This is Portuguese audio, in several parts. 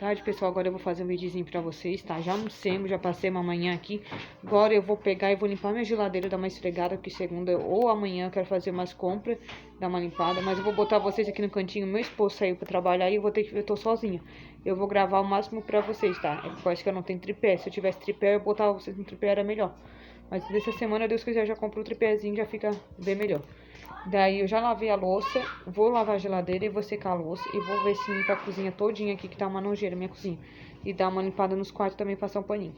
tarde, pessoal. Agora eu vou fazer um videozinho pra vocês, tá? Já almocemos, já passei uma manhã aqui. Agora eu vou pegar e vou limpar minha geladeira, dar uma esfregada, porque segunda ou amanhã eu quero fazer umas compras, dar uma limpada. Mas eu vou botar vocês aqui no cantinho. Meu esposo saiu pra trabalhar e eu tô sozinha. Eu vou gravar o máximo pra vocês, tá? Parece que eu não tenho tripé. Se eu tivesse tripé, eu botava vocês no tripé, era melhor. Mas dessa semana, Deus quiser, eu já compro o tripézinho, já fica bem melhor. Daí eu já lavei a louça, vou lavar a geladeira e vou secar a louça. E vou ver se limpa a cozinha todinha aqui, que tá uma nojeira, minha cozinha. E dar uma limpada nos quartos também, passar um paninho.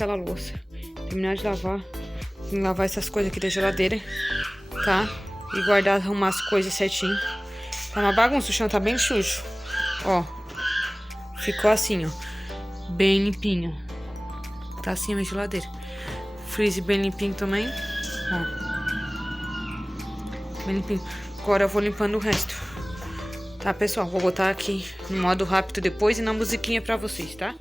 aquela louça. Terminar de lavar. Vim lavar essas coisas aqui da geladeira, tá? E guardar, arrumar as coisas certinho. Tá uma bagunça, o chão tá bem sujo. Ó. Ficou assim, ó. Bem limpinho. Tá assim a minha geladeira. Freezer bem limpinho também. Ó. Bem limpinho. Agora eu vou limpando o resto. Tá, pessoal? Vou botar aqui no modo rápido depois e na musiquinha pra vocês, tá?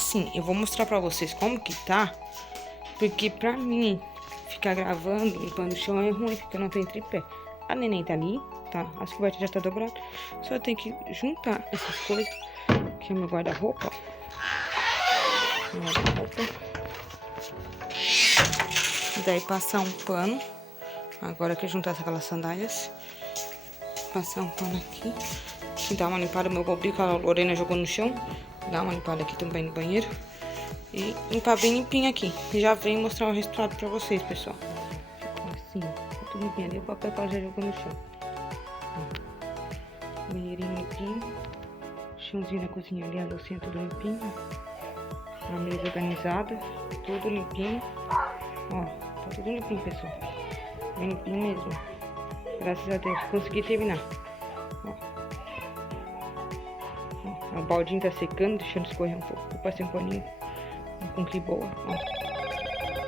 assim, eu vou mostrar pra vocês como que tá. Porque pra mim, ficar gravando, limpando o chão é ruim, porque eu não tenho tripé. A neném tá ali, tá? As cobertas já tá dobrado. Só tem que juntar essas coisas. Aqui é meu guarda-roupa, ó. Meu guarda-roupa. Daí passar um pano. Agora que eu juntasse aquelas sandálias. Passar um pano aqui. E dar uma limpada no meu bobril que a Lorena jogou no chão. Dar uma limpada aqui também no banheiro. E limpar bem limpinho aqui. E já venho mostrar o resultado pra vocês, pessoal. Assim, tá tudo limpinho. Ali o papel que ela já jogou no chão. Banheirinho limpinho. Chãozinho da cozinha ali, a loucinha tudo limpinho. A mesa organizada. Tudo limpinho. Ó, tá tudo limpinho, pessoal. Bem limpinho mesmo. Graças a Deus, consegui terminar. Ó, o baldinho tá secando, deixando escorrer um pouco. Eu passei um paninho com que boa. Ó,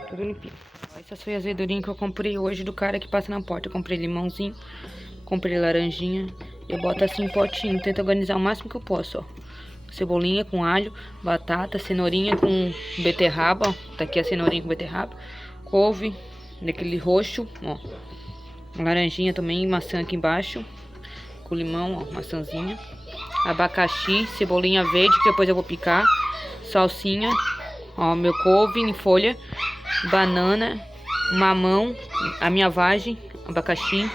tudo limpinho. Essas foi a azedurinha que eu comprei hoje do cara que passa na porta. Eu comprei limãozinho, comprei laranjinha. Eu boto assim em potinho, tento organizar o máximo que eu posso, ó. Cebolinha com alho, batata, cenourinha com beterraba, ó. Tá aqui a cenourinha com beterraba. Couve, daquele roxo, ó. Laranjinha também, maçã aqui embaixo. Com limão, ó, maçãzinha. Abacaxi, cebolinha verde, que depois eu vou picar. Salsinha, ó, meu couve em folha. Banana, mamão, a minha vagem, abacaxi.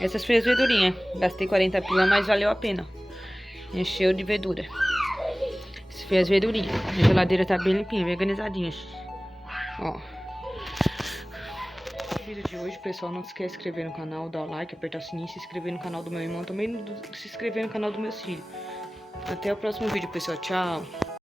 Essas foi as verdurinhas. Gastei 40 pila, mas valeu a pena. Encheu de verdura. Essas foi as verdurinhas. A geladeira tá bem limpinha, bem organizadinha. Ó. No vídeo de hoje, pessoal, não se esquece de se inscrever no canal, dar o like, apertar o sininho, se inscrever no canal do meu irmão, também se inscrever no canal dos meus filhos. Até o próximo vídeo, pessoal. Tchau.